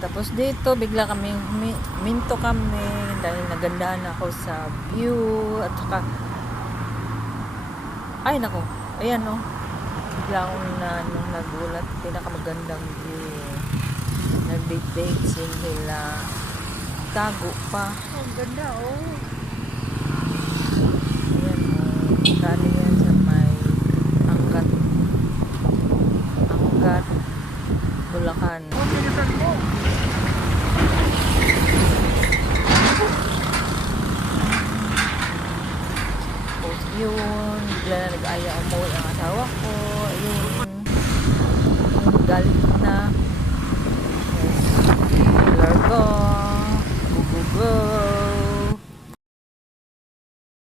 Tapos dito, bigla kami, minto kami dahil nagandahan ako sa view at saka, ay nako, ayan o, bigla akong nagulat, pinakamagandang view. Nag-date sila, tago pa. Ang ganda oh. Ayan o, kali yan sa may Angat, Bulacan. Oh, pinasan mo. Tapos yun, bigla na nag-aya umuwi ang asawa ko. Ayun, galit na. Yes. Largo, gugugo.